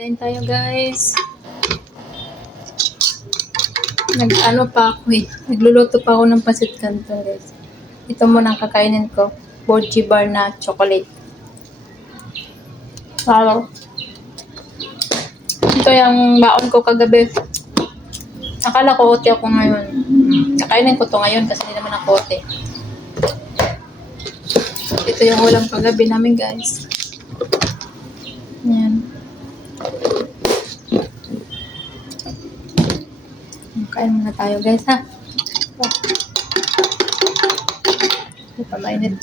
Kain tayo guys. Nag-ano pa ako eh. Nagluluto pa ako ng pancit canton guys. Ito muna ang kakainin ko. Boji bar na chocolate. Wow. Ito yung baon ko kagabi. Akala ko ote ako ngayon. Kakainin ko to ngayon kasi hindi naman ako ote. Ito yung ulam kagabi namin guys. Yan. Kain muna tayo guys ha. Ito pa mainit.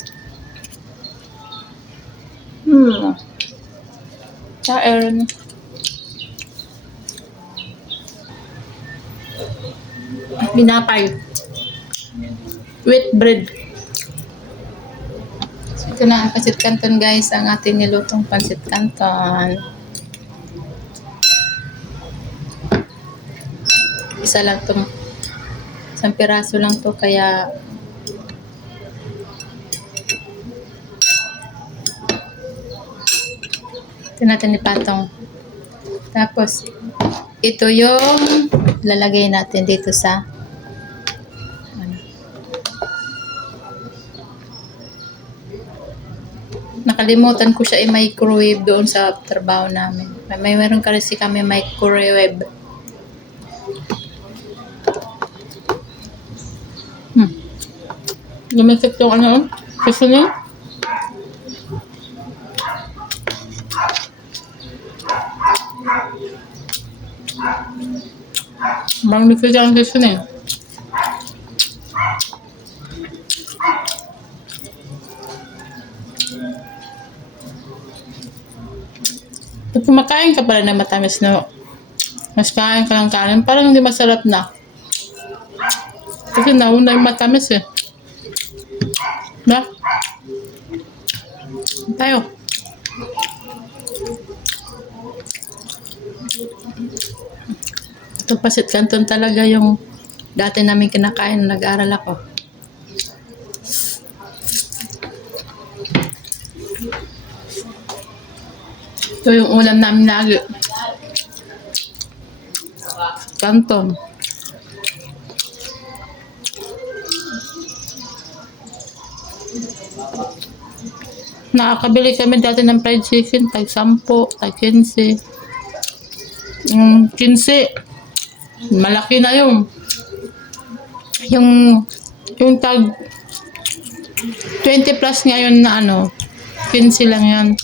Kain. Binapay. With bread. So, ito na ang pancit canton guys. Ang ating nilutong pancit canton. Isa lang itong isang piraso lang to kaya ito natin ipatong. Tapos ito yung lalagay natin dito sa nakalimutan ko siya i-microwave doon sa trabaho namin. Meron kasi kami microwave. Lumisik yung ano, seasoning. Bang mikro yung seasoning. Pag kumakain ka pala ng matamis na mas kain ka ng kanin, parang hindi masarap na. Kasi nauna yung matamis eh. Na? Tayo. Ito pancit canton talaga yung dati namin kinakain nung nag-aaral ako. Ito yung ulam namin lagi. Canton. Nakakabili kami dati ng fried chicken, tag 10, tag 15. 15, malaki na yung tag 20 plus ngayon na ano, 15 lang yan.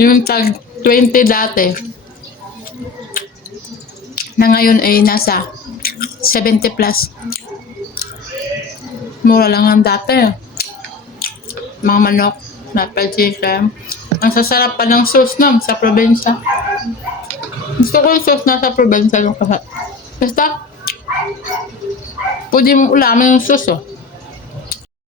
Yung tag 20 dati, na ngayon ay nasa 70 plus. Mura lang ang dati. Mga manok na fried chicken. Ang sasarap pa ng sauce no, sa probinsya. Gusto ko yung sauce na sa probinsya yung kasi. Basta, pwede mong ulamin yung sauce oh.